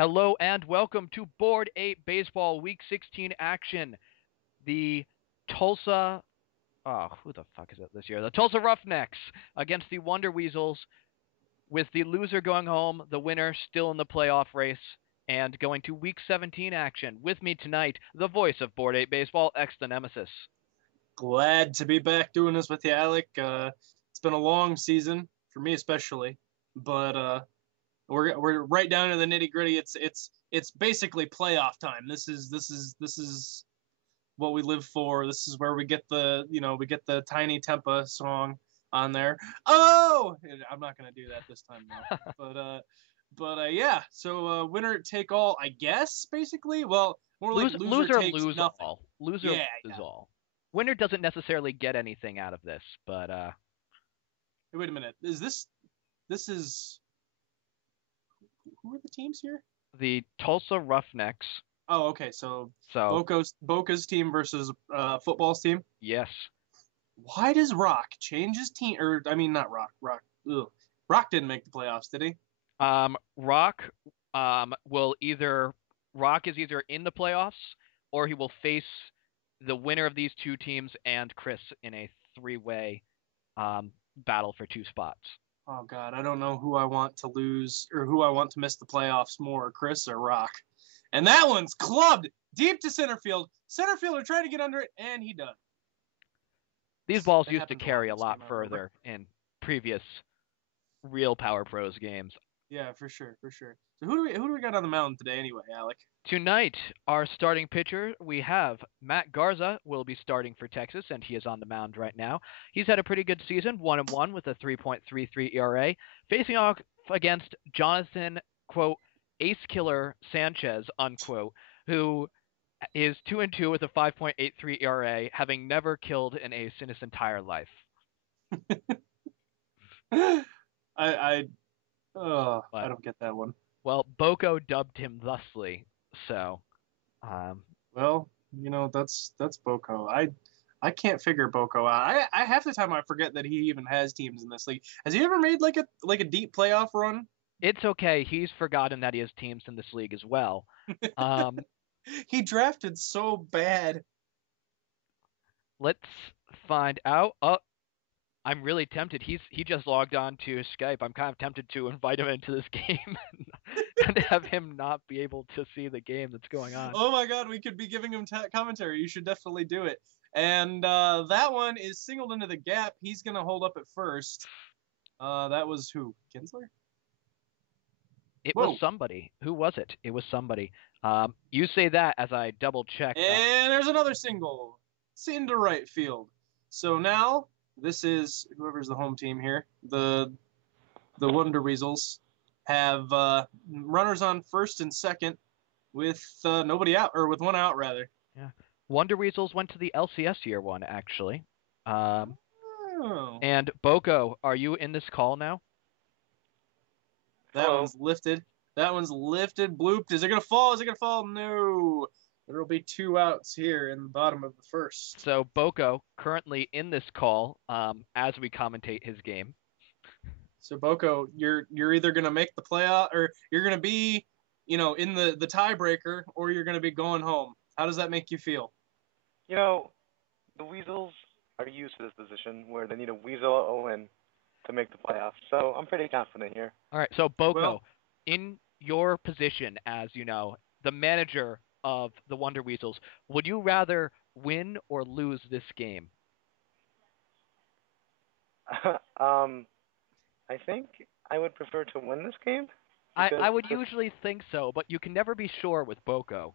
Hello and welcome to Board 8 Baseball Week 16 action. The Tulsa, who the fuck is it this year? The Tulsa Roughnecks against the Wonder Weasels, with the loser going home, the winner still in the playoff race, and going to Week 17 action. With me tonight, the voice of Board 8 Baseball, X the Nemesis. Glad to be back doing this with you, Alec. It's been a long season for me, especially, but we're right down to the nitty gritty. It's basically playoff time. This is what we live for. This is where we get the Tiny Tempa song on there. Oh, I'm not gonna do that this time though. but yeah. So winner take all, I guess. Basically, well, more like loser takes lose nothing. all. Loser is all. Winner doesn't necessarily get anything out of this, but Hey, wait a minute. This is who are the teams here? The Tulsa Roughnecks. Oh, okay. So Boko's team versus football's team. Yes. Why does Rock change his team? Or I mean, not Rock. Rock didn't make the playoffs, did he? Rock Rock is either in the playoffs or he will face the winner of these two teams and Chris in a three-way battle for two spots. Oh God, I don't know who I want to lose or who I want to miss the playoffs more, Chris or Rock. And that one's clubbed deep to center field. Center fielder tried to get under it, and he does. These balls used to carry a lot further in previous real Power Pros games. Yeah, for sure. So who do we got on the mound today anyway, Alec? Tonight, our starting pitcher, we have Matt Garza will be starting for Texas, and he is on the mound right now. He's had a pretty good season, 1-1 with a 3.33 ERA, facing off against Jonathan, quote, ace killer Sanchez, unquote, who is 2-2 with a 5.83 ERA, having never killed an ace in his entire life. I don't get that one. Well, Boko dubbed him thusly, so. Well, that's Boko. I can't figure Boko out. I half the time I forget that he even has teams in this league. Has he ever made like a deep playoff run? It's okay. He's forgotten that he has teams in this league as well. He drafted so bad. Let's find out. I'm really tempted. He just logged on to Skype. I'm kind of tempted to invite him into this game and have him not be able to see the game that's going on. Oh my God, we could be giving him commentary. You should definitely do it. And that one is singled into the gap. He's gonna hold up at first. That was who? Kinsler? It was somebody. Who was it? It was somebody. You say that as I double check. And there's another single. It's into right field. So now this is whoever's the home team here. The Wonder Weasels have runners on first and second with nobody out, or with one out rather. Yeah. Wonder Weasels went to the LCS year one actually. And Boko, are you in this call now? That one's lifted. Blooped. Is it going to fall? No. There will be two outs here in the bottom of the first. So Boko currently in this call as we commentate his game. So Boko, you're either going to make the playoff or you're going to be, in the tiebreaker, or you're going to be going home. How does that make you feel? The Weasels are used to this position where they need a weasel in to make the playoffs. So I'm pretty confident here. All right. So Boko, in your position as, the manager of the Wonder Weasels, would you rather win or lose this game? I think I would prefer to win this game. I would usually think so, but you can never be sure with Boko.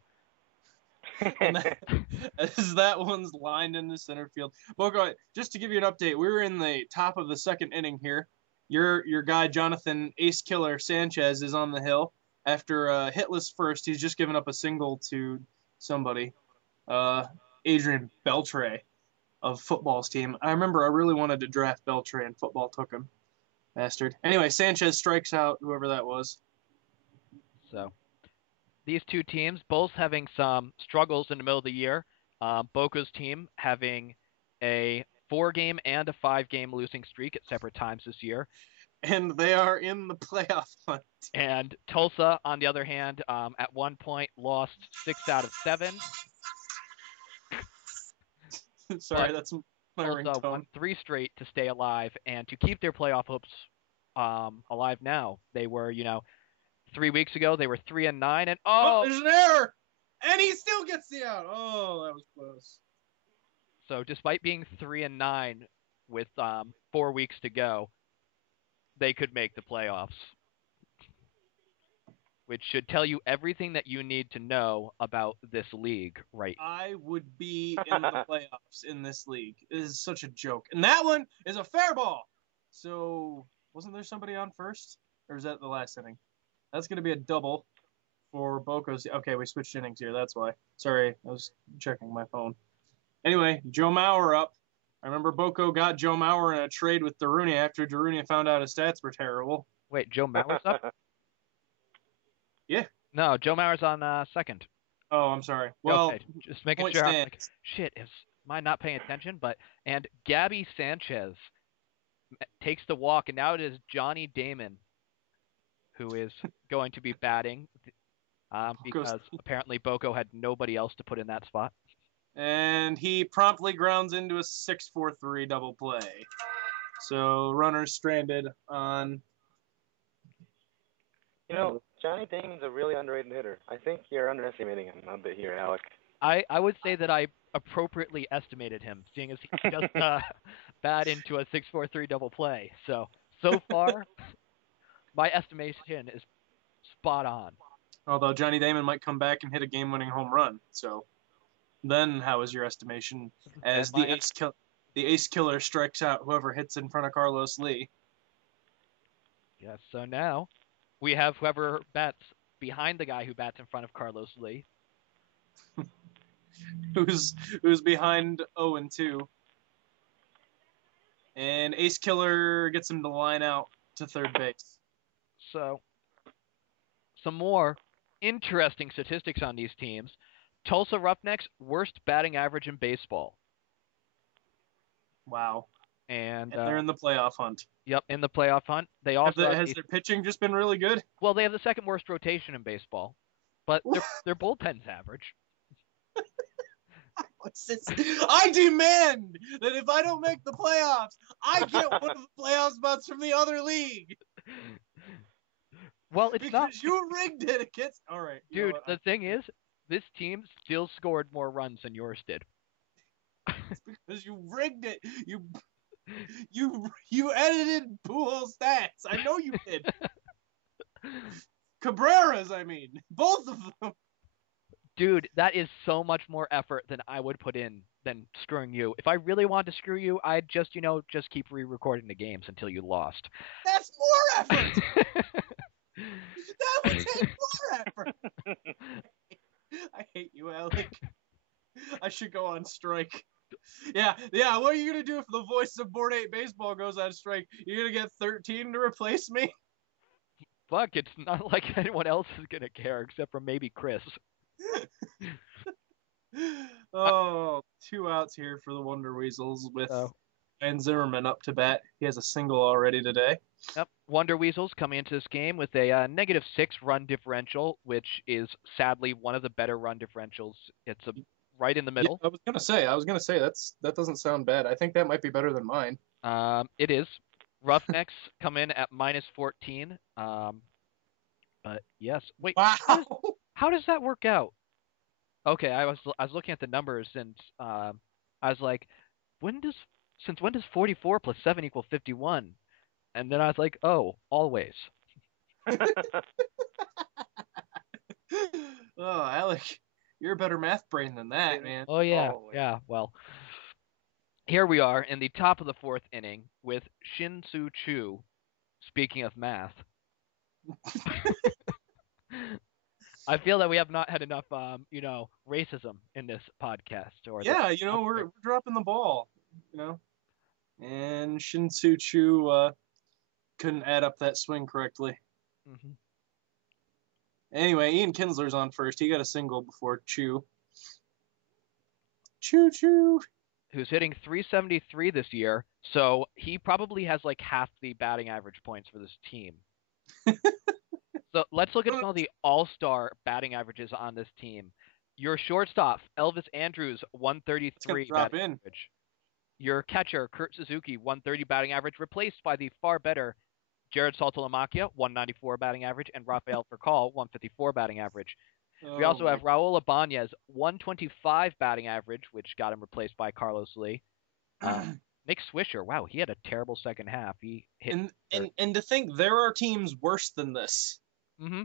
As that one's lined in the center field. Boko, just to give you an update, we were in the top of the second inning here. Your guy, Jonathan Ace Killer Sanchez, is on the hill. After a hitless first, he's just given up a single to somebody. Adrian Beltre of football's team. I remember I really wanted to draft Beltre and football took him. Bastard. Anyway, Sanchez strikes out whoever that was. So, these two teams both having some struggles in the middle of the year. Boko's team having a 4-game and a 5-game losing streak at separate times this year. And they are in the playoff hunt. And Tulsa, on the other hand, at one point lost 6 out of 7. Sorry, But that's my Tulsa ringtone. won 3 straight to stay alive and to keep their playoff hopes alive now. They were, 3 weeks ago they were 3-9, and Oh, there's an error, and he still gets the out. Oh, that was close. so despite being 3-9 with 4 weeks to go, they could make the playoffs, which should tell you everything that you need to know about this league, right? I would be in the playoffs in this league. It is such a joke. And that one is a fair ball. So, wasn't there somebody on first? Or is that the last inning? That's going to be a double for Boko's. Okay, we switched innings here. That's why. Sorry, I was checking my phone. Anyway, Joe Mauer up. I remember Boko got Joe Mauer in a trade with Darunia after Darunia found out his stats were terrible. Wait, Joe Mauer's up? Yeah. No, Joe Mauer's on second. Oh, I'm sorry. Well, okay, just making point sure. stands. I'm like, shit, am I not paying attention? And Gabby Sanchez takes the walk, and now it is Johnny Damon who is going to be batting because apparently Boko had nobody else to put in that spot. And he promptly grounds into a 6-4-3 double play. So runners stranded on. Johnny Damon's a really underrated hitter. I think you're underestimating him a bit here, Alec. I would say that I appropriately estimated him, seeing as he just bat into a 6-4-3 double play. So far, my estimation is spot on. Although Johnny Damon might come back and hit a game-winning home run. So then how is your estimation as the ace killer strikes out whoever hits in front of Carlos Lee? Yes, so now we have whoever bats behind the guy who bats in front of Carlos Lee. who's behind 0-2. And Ace Killer gets him to line out to third base. So, some more interesting statistics on these teams. Tulsa Roughnecks, worst batting average in baseball. Wow. And they're in the playoff hunt. Yep, in the playoff hunt. They also has their pitching just been really good? Well, they have the second worst rotation in baseball, but their bullpen's average. What's this? I demand that if I don't make the playoffs, I get one of the playoff spots from the other league. Well, it's because not. You rigged it against. All right, dude. The thing is, this team still scored more runs than yours did. It's because you rigged it. You edited Pujols' stats. I know you did. Cabrera's, I mean, both of them. Dude, that is so much more effort than I would put in than screwing you. If I really wanted to screw you, I'd just keep re-recording the games until you lost. That's more effort. That would take more effort. I hate you, Alec. I should go on strike. Yeah. What are you gonna do if the voice of Board 8 Baseball goes on strike? You're gonna get 13 to replace me? Fuck, it's not like anyone else is gonna care except for maybe Chris. Oh, 2 outs here for the Wonder Weasels with Ryan Zimmerman up to bat. He has a single already today. Yep, Wonder Weasels coming into this game with a -6 run differential, which is sadly one of the better run differentials. It's right in the middle. Yeah, I was gonna say that doesn't sound bad. I think that might be better than mine. It is. Roughnecks come in at -14. But yes, wait. Wow. How does that work out? Okay, I was looking at the numbers and I was like, since when does 44 plus 7 equal 51? And then I was like, oh, always. Oh, Alec, you're a better math brain than that, man. Oh yeah, yeah. Well, here we are in the top of the 4th inning with Shin-Soo Choo. Speaking of math. I feel that we have not had enough, racism in this podcast. We're dropping the ball, And Shin-Soo Choo couldn't add up that swing correctly. Mm-hmm. Anyway, Ian Kinsler's on first. He got a single before Choo. Choo. who's hitting 373 this year. So he probably has like half the batting average points for this team. So let's look at some of the all-star batting averages on this team. Your shortstop, Elvis Andrews, It's gonna 133 drop batting in. average. Your catcher, Kurt Suzuki, 130 batting average, replaced by the far better Jared Saltalamacchia, 194 batting average, and Rafael Furcal, 154 batting average. We Oh also my. have Raul Ibanez, 125 batting average, which got him replaced by Carlos Lee. Nick Swisher, wow, he had a terrible second half. He hit. And to think there are teams worse than this. Mm-hmm.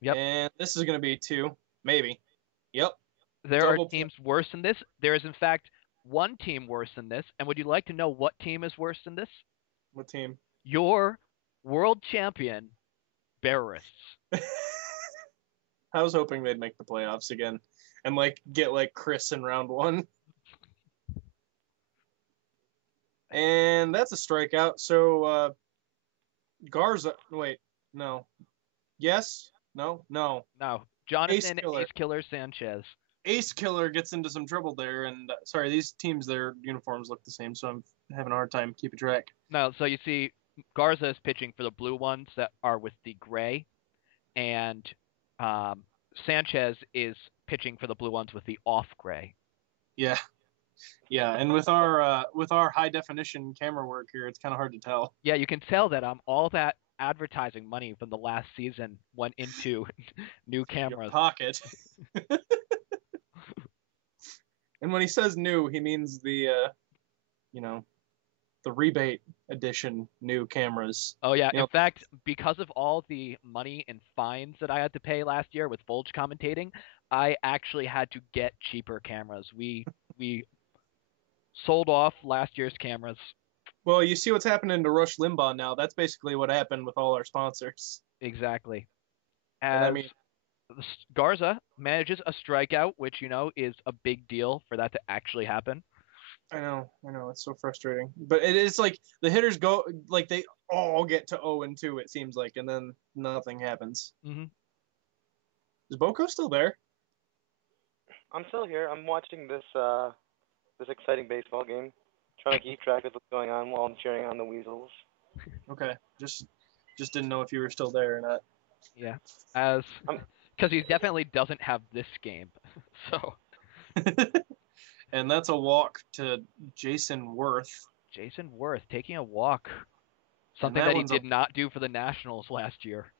Yep. And this is gonna be 2, maybe. Yep. There are Double teams worse than this. There is, in fact, one team worse than this. And would you like to know what team is worse than this? What team? Your world champion, Barrists. I was hoping they'd make the playoffs again and like get like Chris in round 1. And that's a strikeout. So Garza, wait, no. Yes? No? No. No, Jonathan Killer. Ace Killer Sanchez. Ace Killer gets into some trouble there, and sorry, these teams, their uniforms look the same, so I'm having a hard time keeping track. No, so you see, Garza is pitching for the blue ones that are with the gray, and Sanchez is pitching for the blue ones with the off gray. Yeah, yeah, and with our high definition camera work here, it's kind of hard to tell. Yeah, you can tell that all that advertising money from the last season went into new cameras. Your pocket. And when he says new, he means the the rebate edition new cameras. Oh yeah, in fact, because of all the money and fines that I had to pay last year with Folge commentating, I actually had to get cheaper cameras. We sold off last year's cameras. Well, you see what's happening to Rush Limbaugh now. That's basically what happened with all our sponsors. Exactly. And I mean, Garza manages a strikeout, which is a big deal for that to actually happen. I know, it's so frustrating. But it's like the hitters go, like they all get to 0-2, it seems like, and then nothing happens. Mm-hmm. Is Boko still there? I'm still here. I'm watching this exciting baseball game, trying to keep track of what's going on while I'm cheering on the Weasels. Okay, just didn't know if you were still there or not. Yeah, because he definitely doesn't have this game, so. And that's a walk to Jason Worth. Jason Worth taking a walk. Something that he did not do for the Nationals last year,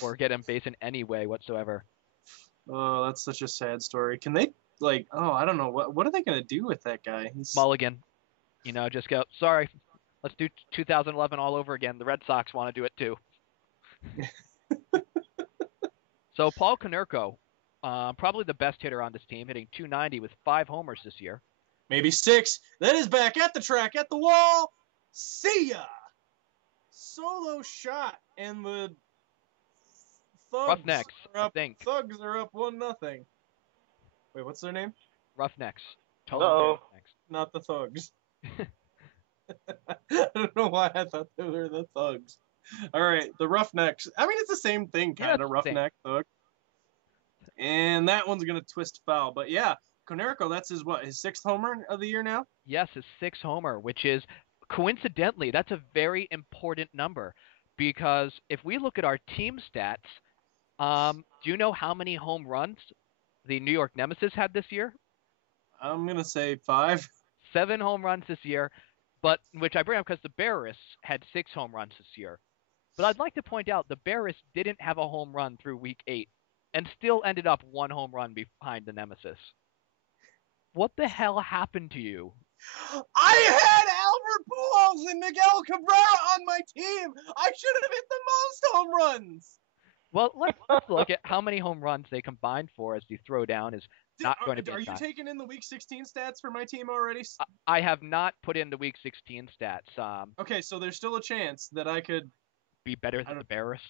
or get him base in any way whatsoever. Oh, that's such a sad story. Can they, like, I don't know, what are they going to do with that guy? Mulligan. Just go, sorry, let's do 2011 all over again. The Red Sox want to do it too. So Paul Konerko, probably the best hitter on this team, hitting .290 with 5 homers this year. Maybe 6. That is back at the track, at the wall. See ya! Solo shot, and the Roughnecks, are up, I think. Thugs are up 1-0. Wait, what's their name? Roughnecks. Totally Not the Thugs. I don't know why I thought they were the Thugs. All right, the Roughnecks. I mean, it's the same thing, kind of. Roughneck, Thug. And that one's going to twist foul. But yeah, Konerko, that's his 6th homer of the year now? Yes, his 6th homer, which is, coincidentally, that's a very important number. Because if we look at our team stats, do you know how many home runs the New York Nemesis had this year? I'm going to say 5. 7 home runs this year, but which I bring up because the Barrists had 6 home runs this year. But I'd like to point out the Barrists didn't have a home run through week 8 and still ended up 1 home run behind the Nemesis. What the hell happened to you? I had Albert Pujols and Miguel Cabrera on my team. I should have hit the most home runs. Well, let's look at how many home runs they combined for as the throwdown is not going to be. Are you taking in the Week 16 stats for my team already? I have not put in the Week 16 stats. Okay, so there's still a chance that I could be better than the Barrists.